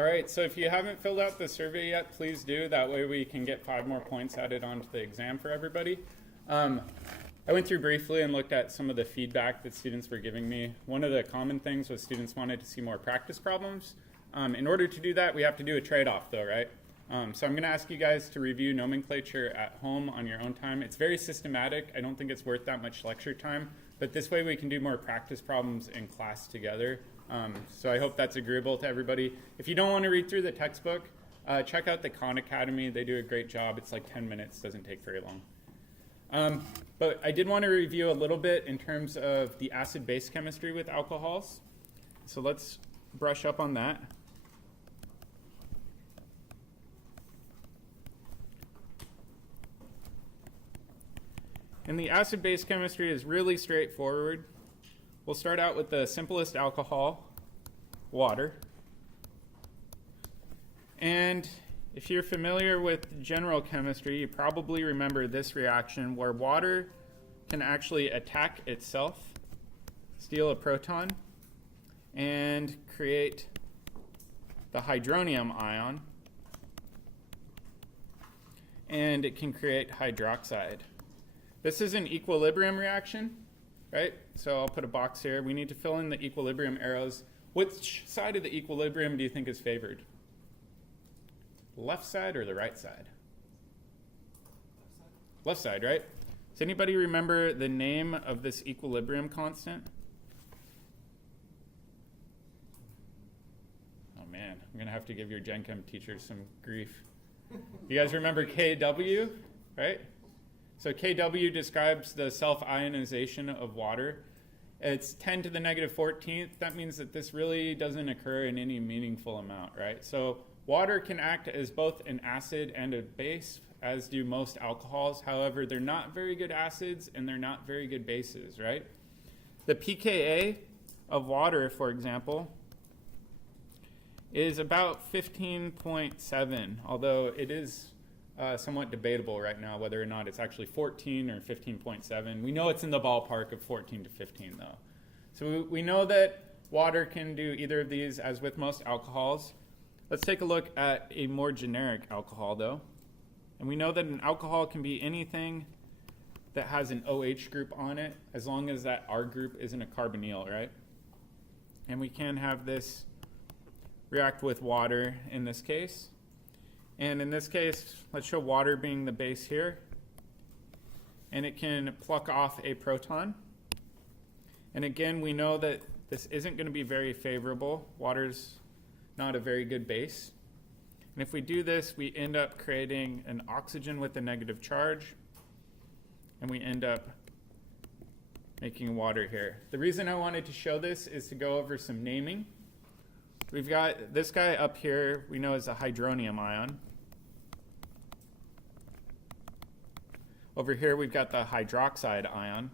All right, so if you haven't filled out the survey yet, please do. That way we can get 5 more points added onto the exam for everybody. I went through briefly and looked at some of the feedback that students were giving me. One of the common things was students wanted to see more practice problems. In order to do that, we have to do a trade-off though, right? So I'm going to ask you guys to review nomenclature at home on your own time. It's very systematic. I don't think it's worth that much lecture time, but this way we can do more practice problems in class together. So I hope that's agreeable to everybody. If you don't want to read through the textbook, check out the Khan Academy. They do a great job. It's like 10 minutes, doesn't take very long. But I did want to review a little bit in terms of the acid-base chemistry with alcohols. So let's brush up on that. And the acid-base chemistry is really straightforward. We'll start out with the simplest alcohol, water. And if you're familiar with general chemistry, you probably remember this reaction where water can actually attack itself, steal a proton, and create the hydronium ion. And it can create hydroxide. This is an equilibrium reaction, right? So I'll put a box here. We need to fill in the equilibrium arrows. Which side of the equilibrium do you think is favored? Left side or the right side? Left side, right? Does anybody remember the name of this equilibrium constant? Oh man, I'm going to have to give your Gen Chem teachers some grief. You guys remember Kw, right? So Kw describes the self-ionization of water. It's 10 to the negative 14th. That means that this really doesn't occur in any meaningful amount, right? So water can act as both an acid and a base, as do most alcohols. However, they're not very good acids and they're not very good bases, right? The pKa of water, for example, is about 15.7, although it is somewhat debatable right now whether or not it's actually 14 or 15.7. We know it's in the ballpark of 14 to 15 though. So we know that water can do either of these as with most alcohols. Let's take a look at a more generic alcohol though. And we know that an alcohol can be anything that has an OH group on it as long as that R group isn't a carbonyl, right? And we can have this react with water in this case. And in this case, let's show water being the base here. And it can pluck off a proton. And again, we know that this isn't going to be very favorable. Water's not a very good base. And if we do this, we end up creating an oxygen with a negative charge. And we end up making water here. The reason I wanted to show this is to go over some naming. We've got this guy up here we know is a hydronium ion. Over here we've got the hydroxide ion.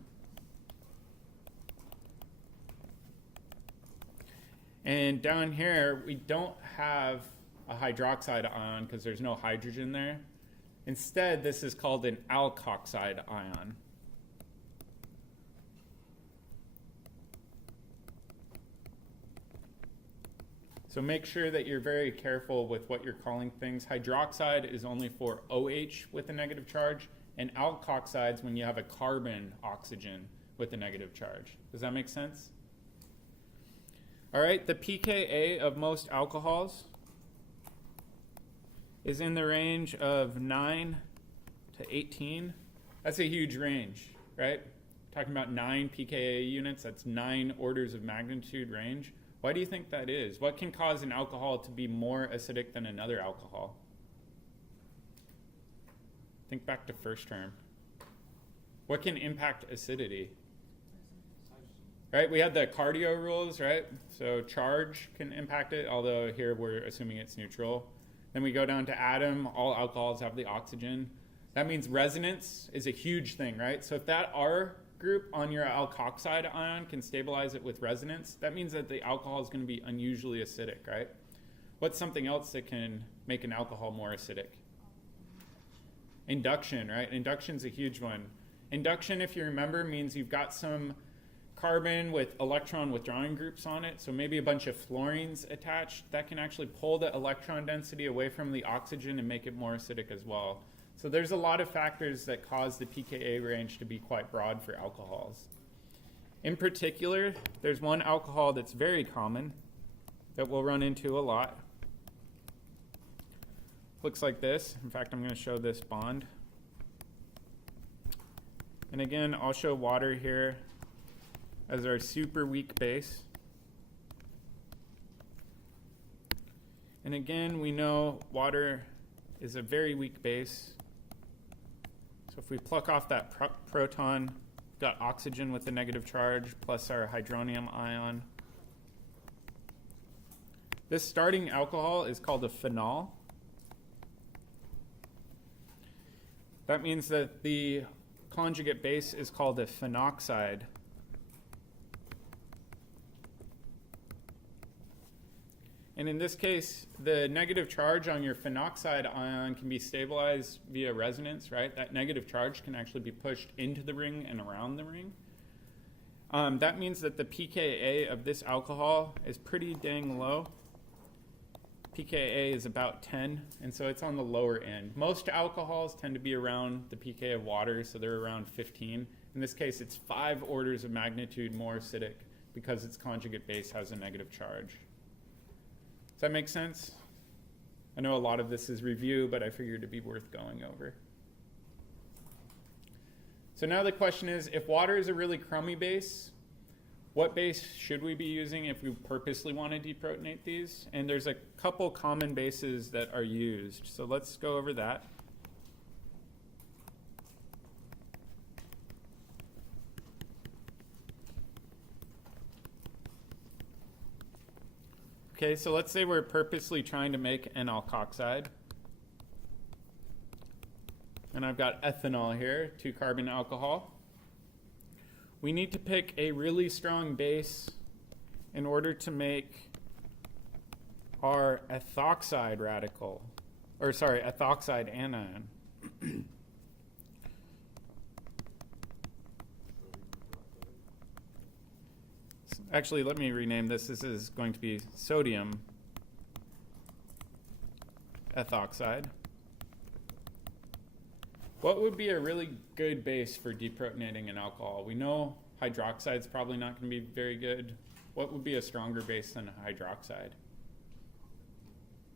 And down here we don't have a hydroxide ion because there's no hydrogen there. Instead, this is called an alkoxide ion. So make sure that you're very careful with what you're calling things. Hydroxide is only for OH with a negative charge, and alkoxides when you have a carbon oxygen with a negative charge. Does that make sense? All right, the pKa of most alcohols is in the range of 9 to 18. That's a huge range, right? Talking about 9 pKa units, that's 9 orders of magnitude range. Why do you think that is? What can cause an alcohol to be more acidic than another alcohol? Think back to first term. What can impact acidity? Right, we had the cardio rules, right? So charge can impact it, although here we're assuming it's neutral. Then we go down to atom. All alcohols have the oxygen. That means resonance is a huge thing, right? So if that R group on your alkoxide ion can stabilize it with resonance, that means that the alcohol is going to be unusually acidic, right? What's something else that can make an alcohol more acidic? Induction, right? Induction's a huge one. Induction, if you remember, means you've got some carbon with electron withdrawing groups on it, so maybe a bunch of fluorines attached, that can actually pull the electron density away from the oxygen and make it more acidic as well. So there's a lot of factors that cause the pKa range to be quite broad for alcohols. In particular, there's one alcohol that's very common that we'll run into a lot. Looks like this. In fact, I'm going to show this bond. And again, I'll show water here as our super weak base. And again, we know water is a very weak base. So if we pluck off that proton, we've got oxygen with a negative charge plus our hydronium ion. This starting alcohol is called a phenol. That means that the conjugate base is called a phenoxide. And in this case, the negative charge on your phenoxide ion can be stabilized via resonance, right? That negative charge can actually be pushed into the ring and around the ring. That means that the pKa of this alcohol is pretty dang low. pKa is about 10, and so it's on the lower end. Most alcohols tend to be around the pK of water, so they're around 15. In this case, it's 5 orders of magnitude more acidic because its conjugate base has a negative charge. Does that make sense? I know a lot of this is review, but I figured it'd be worth going over. So now the question is, if water is a really crummy base, what base should we be using if we purposely want to deprotonate these? And there's a couple common bases that are used. So let's go over that. Okay, so let's say we're purposely trying to make an alkoxide. And I've got ethanol here, 2-carbon alcohol. We need to pick a really strong base in order to make our ethoxide radical, or sorry, ethoxide anion. Actually, let me rename this. This is going to be sodium ethoxide. What would be a really good base for deprotonating an alcohol? We know hydroxide's probably not going to be very good. What would be a stronger base than hydroxide?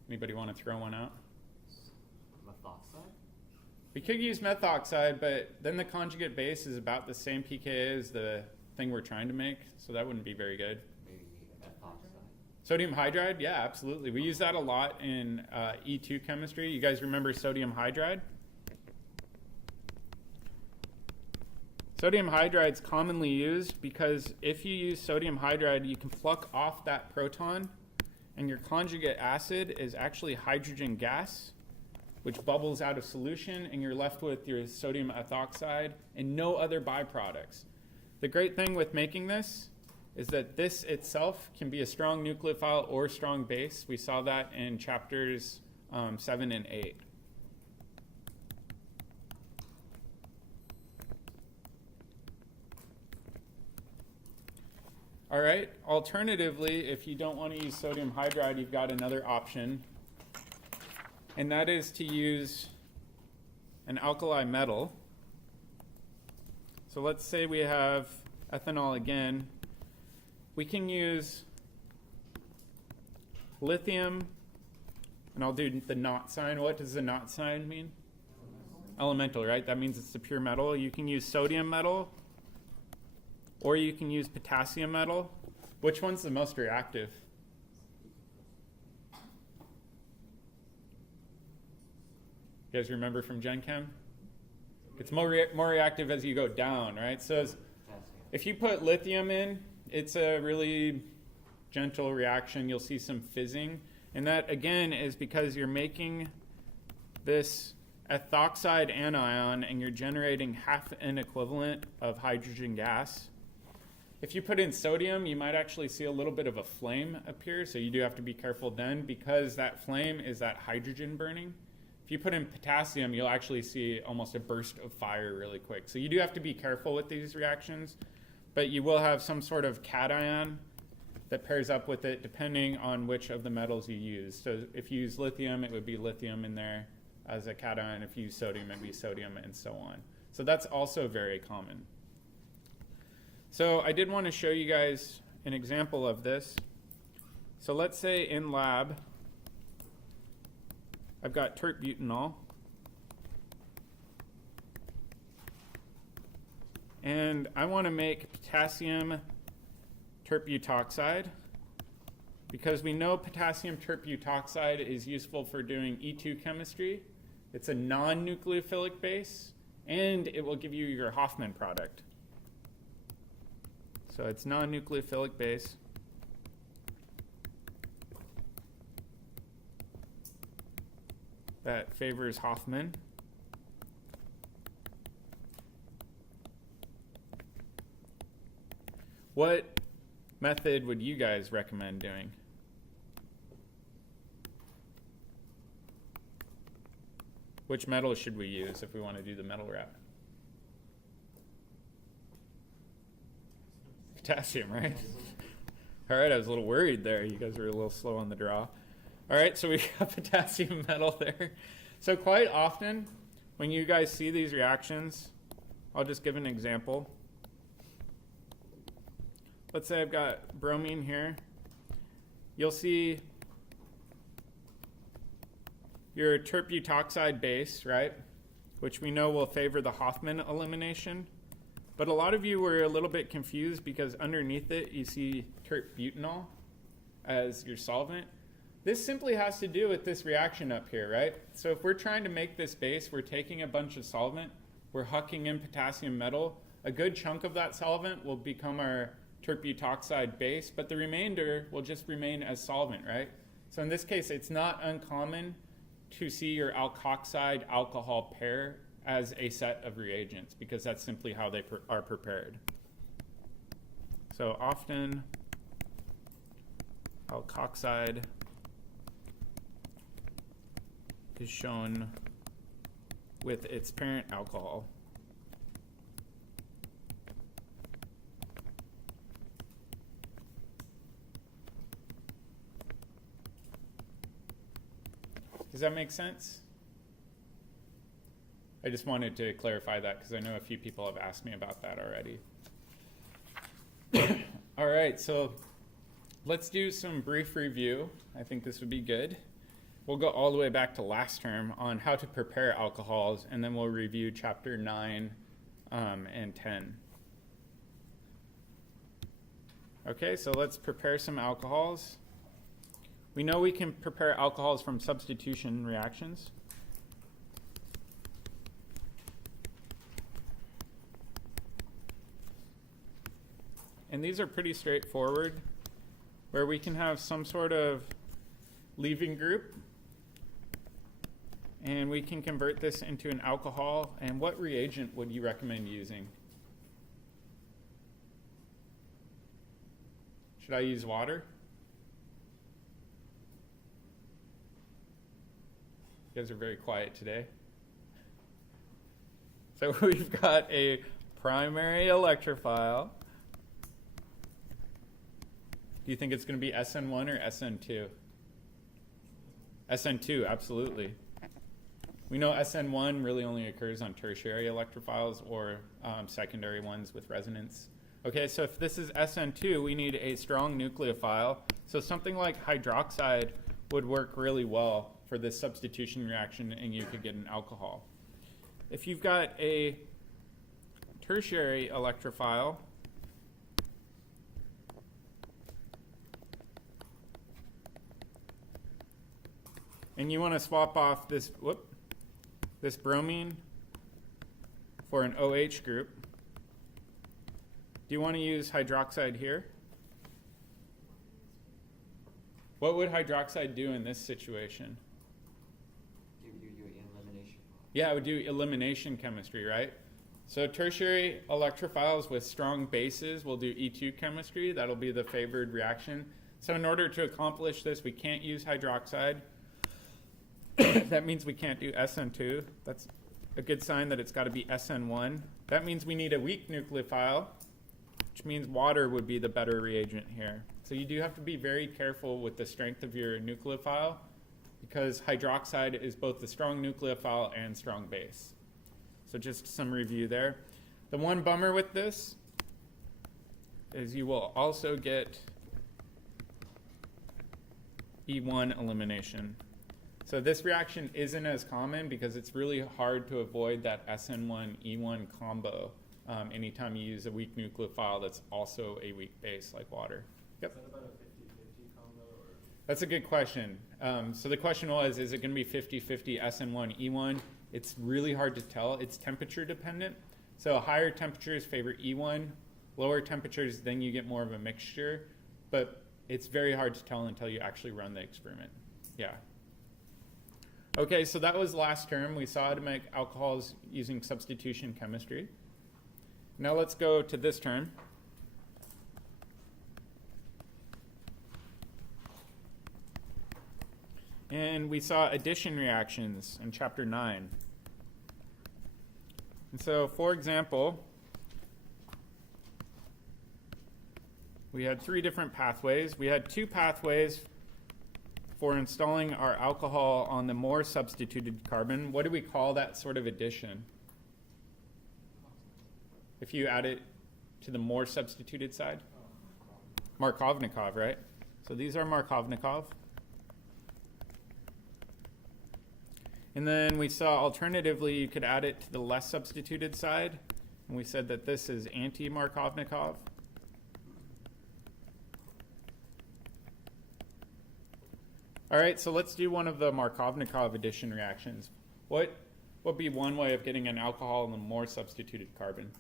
Anybody want to throw one out? Methoxide? We could use methoxide, but then the conjugate base is about the same pKa as the thing we're trying to make, so that wouldn't be very good. Maybe methoxide. Sodium hydride? Yeah, absolutely. We use that a lot in E2 chemistry. You guys remember sodium hydride? Sodium hydride is commonly used because if you use sodium hydride, you can pluck off that proton, and your conjugate acid is actually hydrogen gas, which bubbles out of solution, and you're left with your sodium ethoxide and no other byproducts. The great thing with making this is that this itself can be a strong nucleophile or strong base. We saw that in chapters 7 and 8. All right, alternatively, if you don't want to use sodium hydride, you've got another option, and that is to use an alkali metal. So let's say we have ethanol again. We can use lithium, and I'll do the not sign. What does the not sign mean? Elemental, right? That means it's a pure metal. You can use sodium metal, or you can use potassium metal. Which one's the most reactive? You guys remember from Gen Chem? It's more reactive as you go down, right? So if you put lithium in, it's a really gentle reaction. You'll see some fizzing. And that, again, is because you're making this ethoxide anion and you're generating half an equivalent of hydrogen gas. If you put in sodium, you might actually see a little bit of a flame appear. So you do have to be careful then because that flame is that hydrogen burning. If you put in potassium, you'll actually see almost a burst of fire really quick. So you do have to be careful with these reactions. but you will have some sort of cation that pairs up with it depending on which of the metals you use. So if you use lithium, it would be lithium in there as a cation. If you use sodium, it would be sodium, and so on. So that's also very common. So I did want to show you guys an example of this. So let's say in lab, I've got tert-butanol. And I want to make potassium tert-butoxide because we know potassium tert-butoxide is useful for doing E2 chemistry. It's a non-nucleophilic base, and it will give you your Hofmann product. So it's non-nucleophilic base. That favors Hofmann. What method would you guys recommend doing? Which metal should we use if we want to do the metal wrap? Potassium, right? All right, I was a little worried there. You guys were a little slow on the draw. All right, so we got potassium metal there. So quite often, when you guys see these reactions, I'll just give an example. Let's say I've got bromine here. You'll see your tert-butoxide base, right? Which we know will favor the Hofmann elimination. But a lot of you were a little bit confused because underneath it you see tert-butanol as your solvent. This simply has to do with this reaction up here, right? So if we're trying to make this base, we're taking a bunch of solvent, we're hucking in potassium metal. A good chunk of that solvent will become our tert-butoxide base, but the remainder will just remain as solvent, right? So in this case, it's not uncommon to see your alkoxide alcohol pair as a set of reagents because that's simply how they are prepared. So often alkoxide is shown with its parent alcohol. Does that make sense? I just wanted to clarify that because I know a few people have asked me about that already. All right, so let's do some brief review. I think this would be good. We'll go all the way back to last term on how to prepare alcohols, and then we'll review chapter 9 and 10. Okay, so let's prepare some alcohols. We know we can prepare alcohols from substitution reactions. And these are pretty straightforward, where we can have some sort of leaving group, and we can convert this into an alcohol. And what reagent would you recommend using? Should I use water? You guys are very quiet today. So we've got a primary electrophile. Do you think it's going to be SN1 or SN2? SN2, absolutely. We know SN1 really only occurs on tertiary electrophiles or secondary ones with resonance. Okay, so if this is SN2, we need a strong nucleophile. So something like hydroxide would work really well for this substitution reaction, and you could get an alcohol. If you've got a tertiary electrophile, and you want to swap off this bromine for an OH group, do you want to use hydroxide here? What would hydroxide do in this situation? You do elimination. Yeah, it would do elimination chemistry, right? So tertiary electrophiles with strong bases will do E2 chemistry. That'll be the favored reaction. So in order to accomplish this, we can't use hydroxide. That means we can't do SN2. That's a good sign that it's got to be SN1. That means we need a weak nucleophile, which means water would be the better reagent here. So you do have to be very careful with the strength of your nucleophile because hydroxide is both the strong nucleophile and strong base. So just some review there. The one bummer with this is you will also get E1 elimination. So this reaction isn't as common because it's really hard to avoid that SN1-E1 combo anytime you use a weak nucleophile that's also a weak base like water. Yep. Is that about a 50-50 combo? Or? That's a good question. So the question was, is it going to be 50-50 SN1-E1? It's really hard to tell. It's temperature dependent. So higher temperatures favor E1. Lower temperatures, then you get more of a mixture. But it's very hard to tell until you actually run the experiment. Yeah. Okay, so that was last term. We saw how to make alcohols using substitution chemistry. Now let's go to this term. And we saw addition reactions in chapter 9. And so, for example, we had 3 different pathways. We had 2 pathways for installing our alcohol on the more substituted carbon. What do we call that sort of addition? If you add it to the more substituted side? Markovnikov, right? So these are Markovnikov. And then we saw alternatively you could add it to the less substituted side. And we said that this is anti-Markovnikov. All right, so let's do one of the Markovnikov addition reactions. What would be one way of getting an alcohol in the more substituted carbon?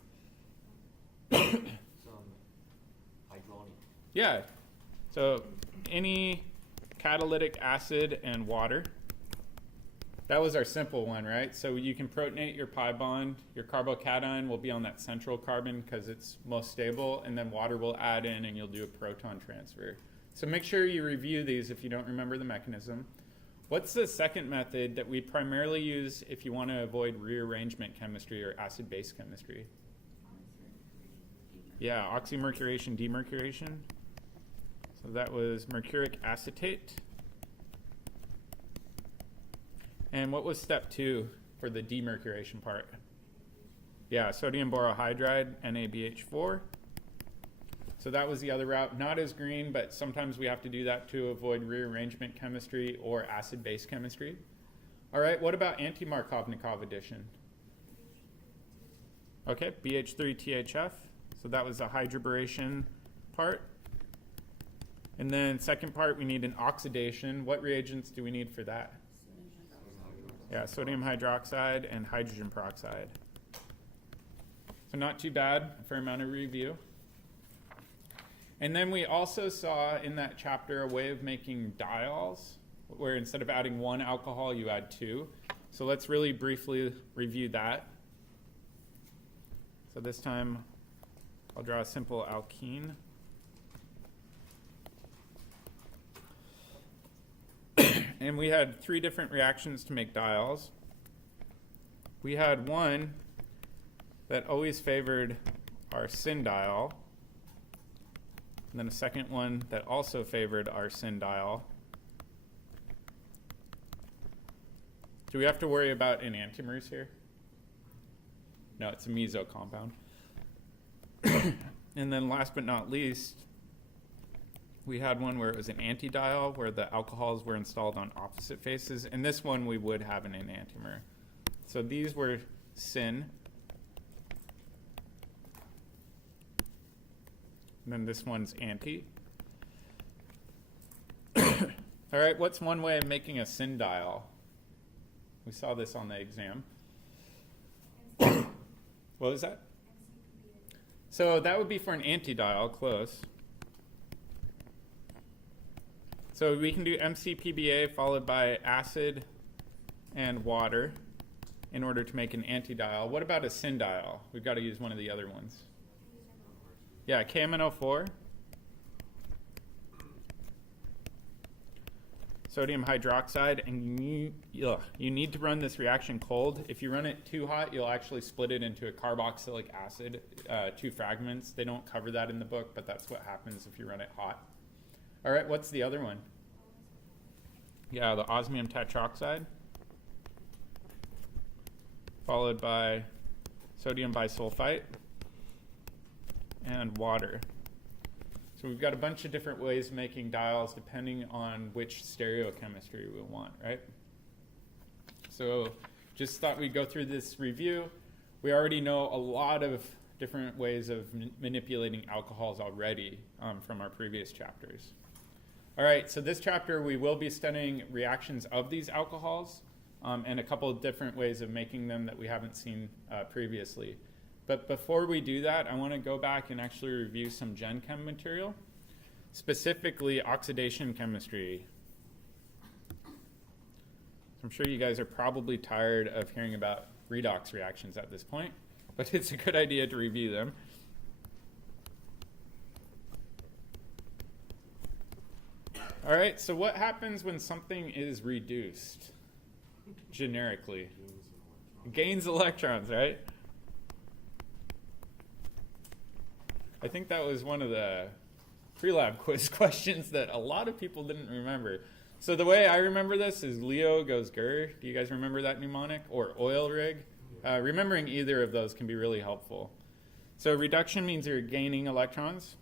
Some hydronium. Yeah, so any catalytic acid and water. That was our simple one, right? So you can protonate your pi bond. Your carbocation will be on that central carbon because it's most stable, and then water will add in and you'll do a proton transfer. So make sure you review these if you don't remember the mechanism. What's the second method that we primarily use if you want to avoid rearrangement chemistry or acid-base chemistry? Yeah, oxymercuration, demercuration. So that was mercuric acetate. And what was step 2 for the demercuration part? Yeah, sodium borohydride, NaBH4. So that was the other route. Not as green, but sometimes we have to do that to avoid rearrangement chemistry or acid-base chemistry. All right, what about anti-Markovnikov addition? Okay, BH3THF. So that was the hydroboration part. And then second part, we need an oxidation. What reagents do we need for that? Yeah, sodium hydroxide and hydrogen peroxide. So not too bad, a fair amount of review. And then we also saw in that chapter a way of making diols, where instead of adding 1 alcohol, you add 2. So let's really briefly review that. So this time, I'll draw a simple alkene. And we had 3 different reactions to make diols. We had one that always favored our syndiol, and then a second one that also favored our syndiol. Do we have to worry about enantiomers here? No, it's a meso compound. And then last but not least, we had one where it was an antidiol, where the alcohols were installed on opposite faces. And this one we would have an enantiomer. So these were syn. And then this one's anti. All right, what's one way of making a syndiol? We saw this on the exam. What was that? So that would be for an antidiol, close. So we can do MCPBA followed by acid and water in order to make an antidiol. What about a syndiol? We've got to use one of the other ones. Yeah, KMNO4. sodium hydroxide, and you need to run this reaction cold. If you run it too hot, you'll actually split it into a carboxylic acid, 2 fragments. They don't cover that in the book, but that's what happens if you run it hot. All right, what's the other one? Yeah, the osmium tetroxide, followed by sodium bisulfite and water. So we've got a bunch of different ways of making diols depending on which stereochemistry we want, right? So just thought we'd go through this review. We already know a lot of different ways of manipulating alcohols already from our previous chapters. All right, so this chapter we will be studying reactions of these alcohols and a couple of different ways of making them that we haven't seen previously. But before we do that, I want to go back and actually review some Gen Chem material, specifically oxidation chemistry. I'm sure you guys are probably tired of hearing about redox reactions at this point, but it's a good idea to review them. All right, so what happens when something is reduced generically? It gains electrons, right? I think that was one of the pre-lab quiz questions that a lot of people didn't remember. So the way I remember this is Leo goes grr. Do you guys remember that mnemonic? Or oil rig? Remembering either of those can be really helpful. So reduction means you're gaining electrons.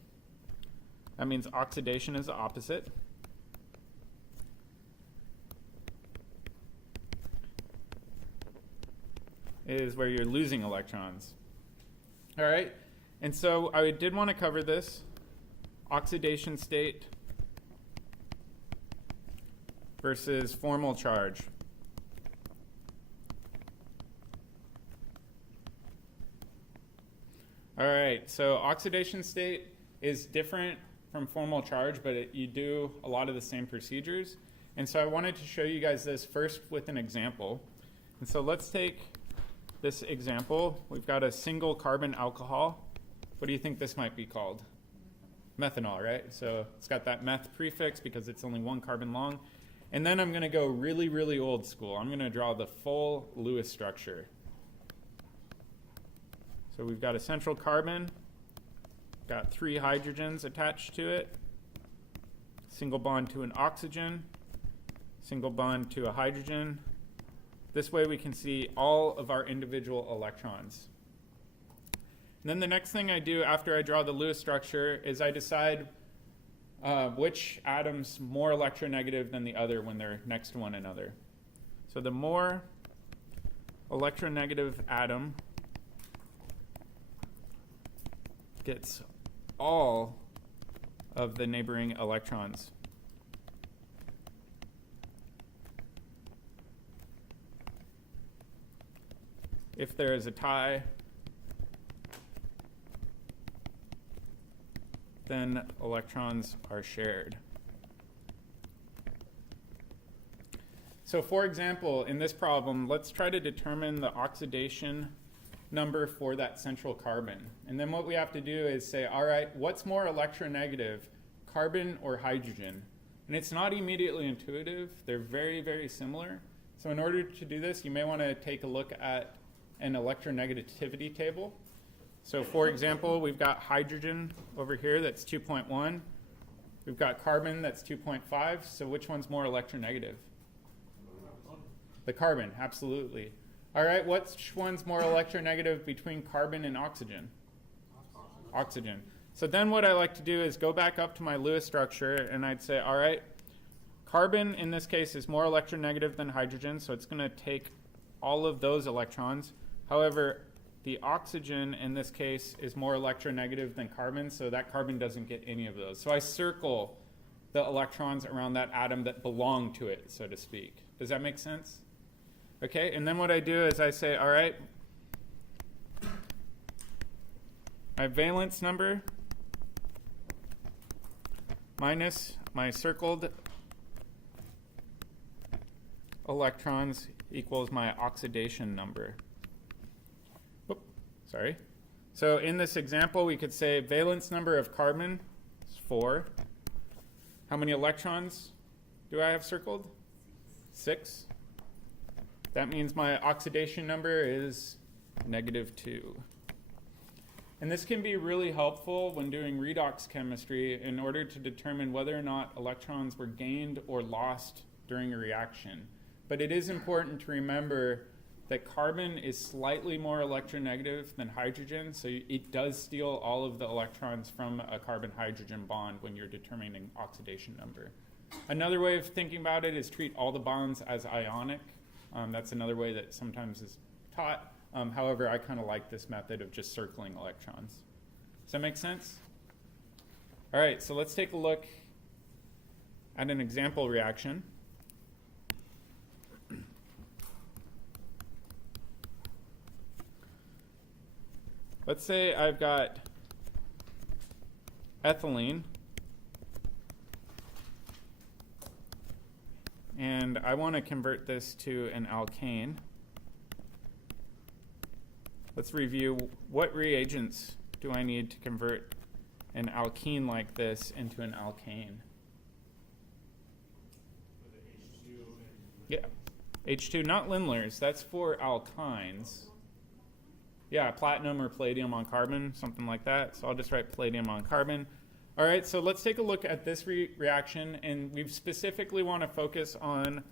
That means oxidation is the opposite. Is where you're losing electrons. All right? And so I did want to cover this, oxidation state versus formal charge. All right, so oxidation state is different from formal charge, but you do a lot of the same procedures. And so I wanted to show you guys this first with an example. And so let's take this example. We've got a single carbon alcohol. What do you think this might be called? Methanol, right? So it's got that meth prefix because it's only 1 carbon long. And then I'm going to go really, really old school. I'm going to draw the full Lewis structure. So we've got a central carbon, got 3 hydrogens attached to it, single bond to an oxygen, single bond to a hydrogen. This way we can see all of our individual electrons. And then the next thing I do after I draw the Lewis structure is I decide which atom's more electronegative than the other when they're next to one another. So the more electronegative atom gets all of the neighboring electrons. If there is a tie, then electrons are shared. So for example, in this problem, let's try to determine the oxidation number for that central carbon. And then what we have to do is say, all right, what's more electronegative, carbon or hydrogen? And it's not immediately intuitive. They're very, very similar. So in order to do this, you may want to take a look at an electronegativity table. So for example, we've got hydrogen over here that's 2.1. We've got carbon that's 2.5. So which one's more electronegative? The carbon, absolutely. All right, which one's more electronegative between carbon and oxygen? Oxygen. So then what I like to do is go back up to my Lewis structure and I'd say, all right, carbon in this case is more electronegative than hydrogen, so it's going to take all of those electrons. However, the oxygen in this case is more electronegative than carbon, so that carbon doesn't get any of those. So I circle the electrons around that atom that belong to it, so to speak. Does that make sense? Okay, and then what I do is I say, all right, my valence number minus my circled electrons equals my oxidation number. Whoop, sorry. So in this example, we could say valence number of carbon is 4. How many electrons? do I have circled? 6. That means my oxidation number is -2. And this can be really helpful when doing redox chemistry in order to determine whether or not electrons were gained or lost during a reaction. But it is important to remember that carbon is slightly more electronegative than hydrogen, so it does steal all of the electrons from a carbon-hydrogen bond when you're determining oxidation number. Another way of thinking about it is treat all the bonds as ionic. That's another way that sometimes is taught. However, I kind of like this method of just circling electrons. Does that make sense? All right, so let's take a look at an example reaction. Let's say I've got ethylene, and I want to convert this to an alkane. Let's review what reagents do I need to convert an alkene like this into an alkane. Yeah, H2, not Lindlar's. That's for alkynes. Yeah, platinum or palladium on carbon, something like that. So I'll just write palladium on carbon. All right, so let's take a look at this reaction, and we specifically want to focus on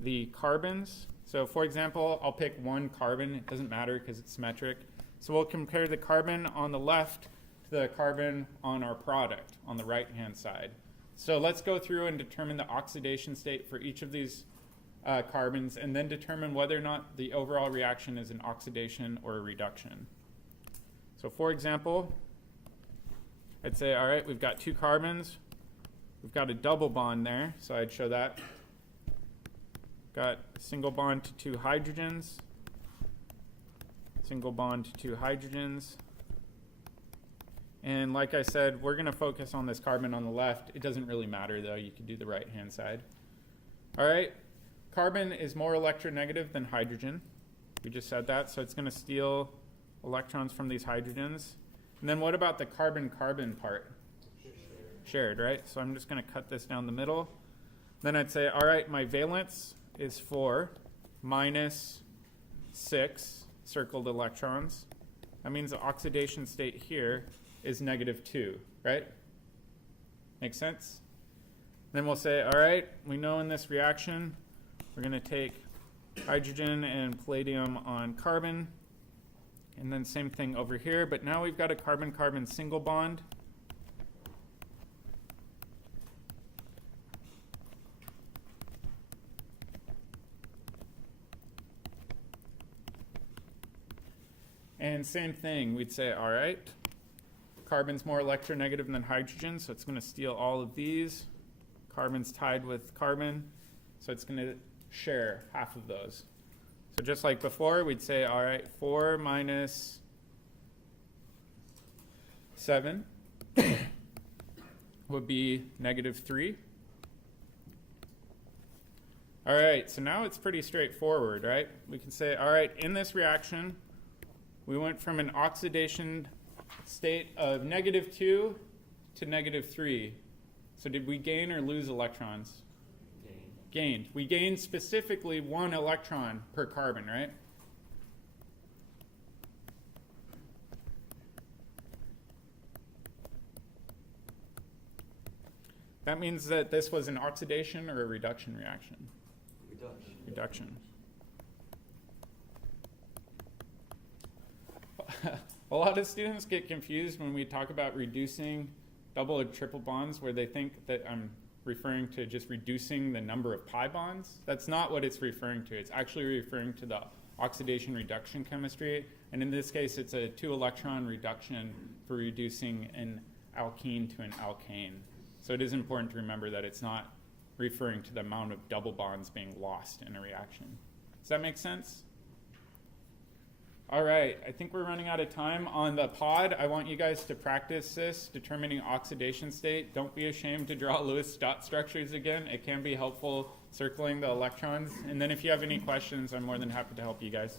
the carbons. So for example, I'll pick one carbon. It doesn't matter because it's symmetric. So we'll compare the carbon on the left to the carbon on our product on the right-hand side. So let's go through and determine the oxidation state for each of these carbons, and then determine whether or not the overall reaction is an oxidation or a reduction. So for example, I'd say, all right, we've got 2 carbons. We've got a double bond there, so I'd show that. Got a single bond to 2 hydrogens. Single bond to 2 hydrogens. And like I said, we're going to focus on this carbon on the left. It doesn't really matter, though. You could do the right-hand side. All right. Carbon is more electronegative than hydrogen. We just said that, so it's going to steal electrons from these hydrogens. And then what about the carbon-carbon part? Shared, right? So I'm just going to cut this down the middle. Then I'd say, all right, my valence is 4 minus 6 circled electrons. That means the oxidation state here is -2, right? Make sense? Then we'll say, all right, we know in this reaction, we're going to take hydrogen and palladium on carbon. And then same thing over here, but now we've got a carbon-carbon single bond. And same thing, we'd say, all right, carbon's more electronegative than hydrogen, so it's going to steal all of these. Carbon's tied with carbon, so it's going to share half of those. So just like before, we'd say, all right, 4 minus 7 would be -3. All right, so now it's pretty straightforward, right? We can say, all right, in this reaction, we went from an oxidation state of -2 to -3. So did we gain or lose electrons? Gained. We gained specifically 1 electron per carbon, right? That means that this was an oxidation or a reduction reaction? Reduction. A lot of students get confused when we talk about reducing double or triple bonds, where they think that I'm referring to just reducing the number of pi bonds. That's not what it's referring to. It's actually referring to the oxidation reduction chemistry. And in this case, it's a 2-electron reduction for reducing an alkene to an alkane. So it is important to remember that it's not referring to the amount of double bonds being lost in a reaction. Does that make sense? All right, I think we're running out of time. On the pod, I want you guys to practice this, determining oxidation state. Don't be ashamed to draw Lewis dot structures again. It can be helpful circling the electrons. And then if you have any questions, I'm more than happy to help you guys.